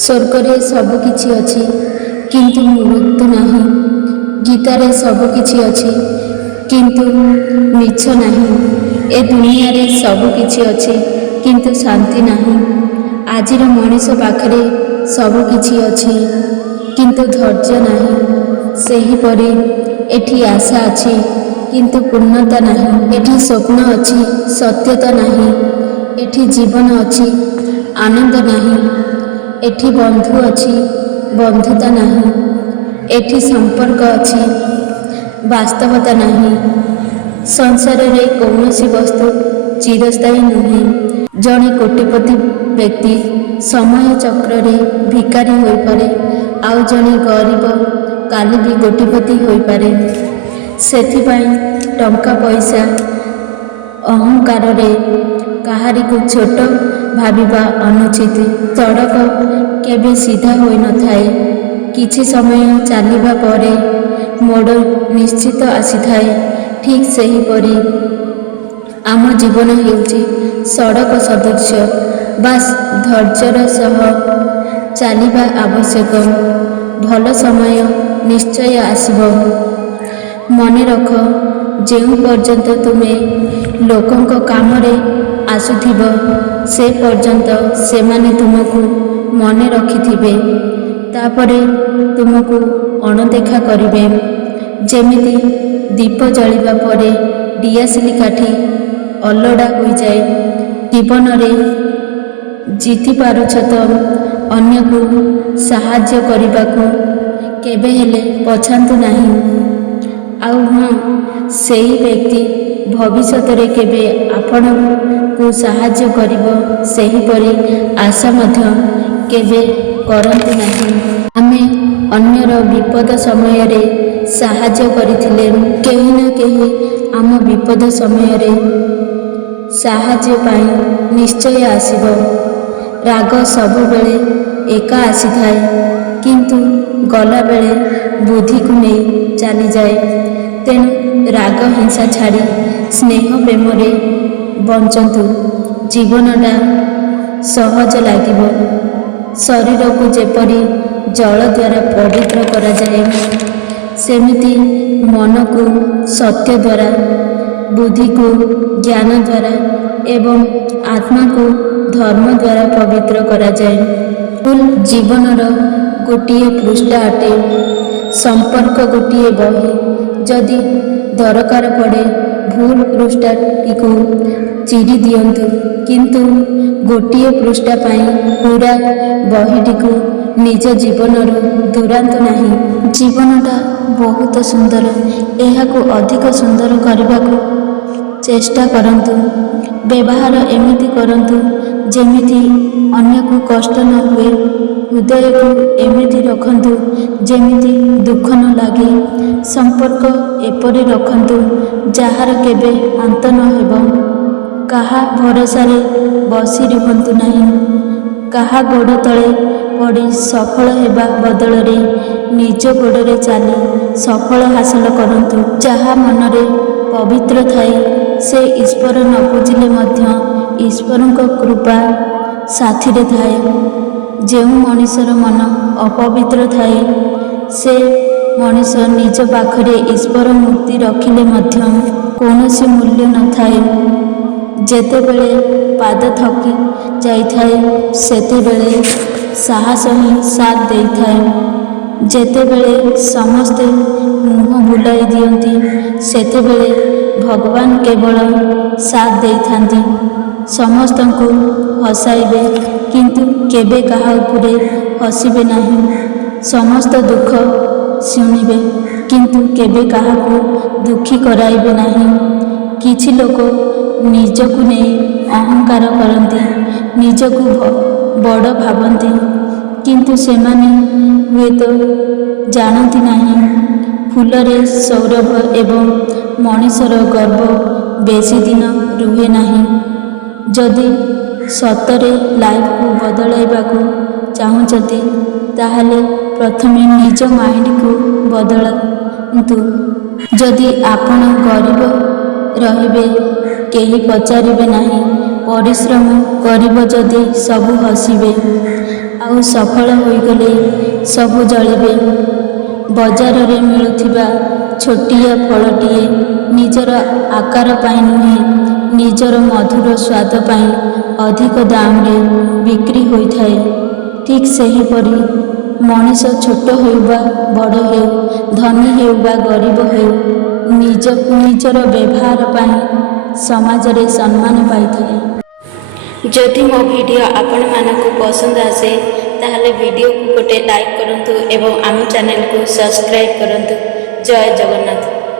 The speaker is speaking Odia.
ସ୍ୱର୍ଗରେ ସବୁକିଛି ଅଛି କିନ୍ତୁ ମୃତ୍ୟୁ ନାହିଁ। ଗୀତାରେ ସବୁକିଛି ଅଛି କିନ୍ତୁ ମିଛ ନାହିଁ। ଏ ଦୁନିଆରେ ସବୁକିଛି ଅଛି କିନ୍ତୁ ଶାନ୍ତି ନାହିଁ। ଆଜିର ମଣିଷ ପାଖରେ ସବୁକିଛି ଅଛି କିନ୍ତୁ ଧୈର୍ଯ୍ୟ ନାହିଁ। ସେହିପରି ଏଠି ଆଶା ଅଛି କିନ୍ତୁ ପୂର୍ଣ୍ଣତା ନାହିଁ। ଏଠି ସ୍ୱପ୍ନ ଅଛି ସତ୍ୟତା ନାହିଁ। ଏଠି ଜୀବନ ଅଛି ଆନନ୍ଦ ନାହିଁ। ଏଠି ବନ୍ଧୁ ଅଛି ବନ୍ଧୁତା ନାହିଁ। ଏଠି ସମ୍ପର୍କ ଅଛି ବାସ୍ତବତା ନାହିଁ। ସଂସାରରେ କୌଣସି ବସ୍ତୁ ଚିରସ୍ଥାୟୀ ନୁହେଁ। ଜଣେ କୋଟିପତି ବ୍ୟକ୍ତି ସମୟ ଚକ୍ରରେ ଭିକାରୀ ହୋଇପାରେ, ଆଉ ଜଣେ ଗରିବ କାଲି ବି କୋଟିପତି ହୋଇପାରେ। ସେଥିପାଇଁ ଟଙ୍କା ପଇସା ଅହଙ୍କାରରେ କାହାରିକୁ ଛୋଟ ଭାବିବା ଅନୁଚିତ। ସଡ଼କ କେବେ ସିଧା ହୋଇନଥାଏ। କିଛି ସମୟ ଚାଲିବା ପରେ ମୋଡ଼ ନିଶ୍ଚିତ ଆସିଥାଏ। ଠିକ୍ ସେହିପରି ଆମ ଜୀବନ ହେଉଛି ସଡ଼କ ସଦୃଶ। ବାସ୍ ଧୈର୍ଯ୍ୟର ସହ ଚାଲିବା ଆବଶ୍ୟକ। ଭଲ ସମୟ ନିଶ୍ଚୟ ଆସିବ। ମନେ ରଖ, ଯେଉଁ ପର୍ଯ୍ୟନ୍ତ ତୁମେ ଲୋକଙ୍କ କାମରେ ଆସୁଥିବ ସେ ପର୍ଯ୍ୟନ୍ତ ସେମାନେ ତୁମକୁ ମନେ ରଖିଥିବେ। ତାପରେ ତୁମକୁ ଅଣଦେଖା କରିବେ। ଯେମିତି ଦୀପ ଜଳିବା ପରେ ଦିଆସିଲି କାଠି ଅଲୋଡ଼ା ହୋଇଯାଏ। ଜୀବନରେ ଜିତିପାରୁଛ ତ ଅନ୍ୟକୁ ସାହାଯ୍ୟ କରିବାକୁ କେବେ ହେଲେ ପଛାନ୍ତୁ ନାହିଁ। ଆଉ ହଁ, ସେହି ବ୍ୟକ୍ତି ଭବିଷ୍ୟତରେ କେବେ ଆପଣଙ୍କୁ ସାହାଯ୍ୟ କରିବ ସେହିପରି ଆଶା ମଧ୍ୟ କେବେ କରନ୍ତୁ ନାହିଁ। ଆମେ ଅନ୍ୟର ବିପଦ ସମୟରେ ସାହାଯ୍ୟ କରିଥିଲେ କେହି ନା କେହି ଆମ ବିପଦ ସମୟରେ ସାହାଯ୍ୟ ପାଇଁ ନିଶ୍ଚୟ ଆସିବ। ରାଗ ସବୁବେଳେ ଏକା ଆସିଥାଏ କିନ୍ତୁ ଗଲାବେଳେ ବୁଦ୍ଧିକୁ ନେଇ ଚାଲିଯାଏ। ତେଣୁ ରାଗ ହିଂସା ଛାଡ଼ି ସ୍ନେହ ପ୍ରେମରେ ବଞ୍ଚନ୍ତୁ। ଜୀବନଟା ସହଜ ଲାଗିବ। ଶରୀରକୁ ଯେପରି ଜଳ ଦ୍ୱାରା ପବିତ୍ର କରାଯାଏ, ସେମିତି ମନକୁ ସତ୍ୟ ଦ୍ୱାରା, ବୁଦ୍ଧିକୁ ଜ୍ଞାନ ଦ୍ୱାରା ଏବଂ ଆତ୍ମାକୁ ଧର୍ମ ଦ୍ୱାରା ପବିତ୍ର କରାଯାଏ। ଭୁଲ ଜୀବନର ଗୋଟିଏ ପୃଷ୍ଠା ଅଟେ। ସମ୍ପର୍କ ଗୋଟିଏ ବହି। ଯଦି ଦରକାର ପଡ଼େ ଭୁଲ ପୃଷ୍ଠାଟିକୁ ଚିରି ଦିଅନ୍ତୁ, କିନ୍ତୁ ଗୋଟିଏ ପୃଷ୍ଠା ପାଇଁ ପୂରା ବହିଟିକୁ ନିଜ ଜୀବନରୁ ଦୂରାନ୍ତୁ ନାହିଁ। ଜୀବନଟା ବହୁତ ସୁନ୍ଦର। ଏହାକୁ ଅଧିକ ସୁନ୍ଦର କରିବାକୁ ଚେଷ୍ଟା କରନ୍ତୁ। ବ୍ୟବହାର ଏମିତି କରନ୍ତୁ ଯେମିତି ଅନ୍ୟକୁ କଷ୍ଟ ନ ହୁଏ। ହୃଦୟକୁ ଏମିତି ରଖନ୍ତୁ ଯେମିତି ଦୁଃଖ ନ ଲାଗେ। ସମ୍ପର୍କ ଏପରି ରଖନ୍ତୁ ଯାହାର କେବେ ଅନ୍ତ ନ ହେବ। କାହା ଭରସାରେ ବସି ରୁହନ୍ତୁ ନାହିଁ। କାହା ଗୋଡ଼ ତଳେ ପଡ଼ି ସଫଳ ହେବା ବଦଳରେ ନିଜ ଗୋଡ଼ରେ ଚାଲି ସଫଳ ହାସଲ କରନ୍ତୁ। ଯାହା ମନରେ ପବିତ୍ର ଥାଏ ସେ ଈଶ୍ୱର ନ ବୁଝିଲେ ମଧ୍ୟ ଈଶ୍ୱରଙ୍କ କୃପା ସାଥିରେ ଥାଏ। ଯେଉଁ ମଣିଷର ମନ ଅପବିତ୍ର ଥାଏ ସେ ମଣିଷ ନିଜ ପାଖରେ ଈଶ୍ୱର ମୂର୍ତ୍ତି ରଖିଲେ ମଧ୍ୟ କୌଣସି ମୂଲ୍ୟ ନଥାଏ। ଯେତେବେଳେ ପାଦ ଥକି ଯାଇଥାଏ ସେତେବେଳେ ସାହସ ହିଁ ସାଥ ଦେଇଥାଏ। ଯେତେବେଳେ ସମସ୍ତେ ମୁହଁ ବୁଲାଇ ଦିଅନ୍ତି ସେତେବେଳେ ଭଗବାନ କେବଳ ସାଥ ଦେଇଥାନ୍ତି। ସମସ୍ତଙ୍କୁ ହସାଇବେ କିନ୍ତୁ କେବେ କାହା ଉପରେ ହସିବେ ନାହିଁ। ସମସ୍ତ ଦୁଃଖ ଶୁଣିବେ କିନ୍ତୁ କେବେ କାହାକୁ ଦୁଃଖୀ କରାଇବେ ନାହିଁ। କିଛି ଲୋକ ନିଜକୁ ନେଇ ଅହଙ୍କାର କରନ୍ତି, ନିଜକୁ ବଡ଼ ଭାବନ୍ତି, କିନ୍ତୁ ସେମାନେ ହୁଏତ ଜାଣନ୍ତି ନାହିଁ ଫୁଲରେ ସୌରଭ ଏବଂ ମଣିଷର ଗର୍ବ ବେଶୀ ଦିନ ରୁହେ ନାହିଁ। ଯଦି ସତରେ ଲାଇଫକୁ ବଦଳାଇବାକୁ ଚାହୁଁଛନ୍ତି ତାହେଲେ ପ୍ରଥମେ ନିଜ ମାଇଣ୍ଡକୁ ବଦଳାନ୍ତୁ। ଯଦି ଆପଣ ଗରିବ ରହିବେ କେହି ପଚାରିବେ ନାହିଁ। ପରିଶ୍ରମ କରିବ ଯଦି ସବୁ ହସିବେ। ଆଉ ସଫଳ ହୋଇଗଲେ ସବୁ ଜଳିବେ। ବଜାରରେ ମିଳୁଥିବା ଛୋଟିଆ ଫଳଟିଏ ନିଜର ଆକାର ପାଇଁ ନୁହେଁ, ନିଜର ମଧୁର ସ୍ୱାଦ ପାଇଁ ଅଧିକ ଦାମରେ ବିକ୍ରି ହୋଇଥାଏ। ଠିକ୍ ସେହିପରି ମଣିଷ ଛୋଟ ହେଉ ବା ବଡ଼ ହେଉ, ଧନୀ ହେଉ ବା ଗରିବ ହେଉ, ନିଜର ବ୍ୟବହାର ପାଇଁ ସମାଜରେ ସମ୍ମାନ ପାଇଥାଏ। ଯଦି ମୋ ଭିଡ଼ିଓ ଆପଣମାନଙ୍କୁ ପସନ୍ଦ ଆସେ ତାହେଲେ ଭିଡ଼ିଓକୁ ଗୋଟେ ଲାଇକ୍ କରନ୍ତୁ ଏବଂ ଆମ ଚ୍ୟାନେଲକୁ ସବସ୍କ୍ରାଇବ୍ କରନ୍ତୁ। ଜୟ ଜଗନ୍ନାଥ।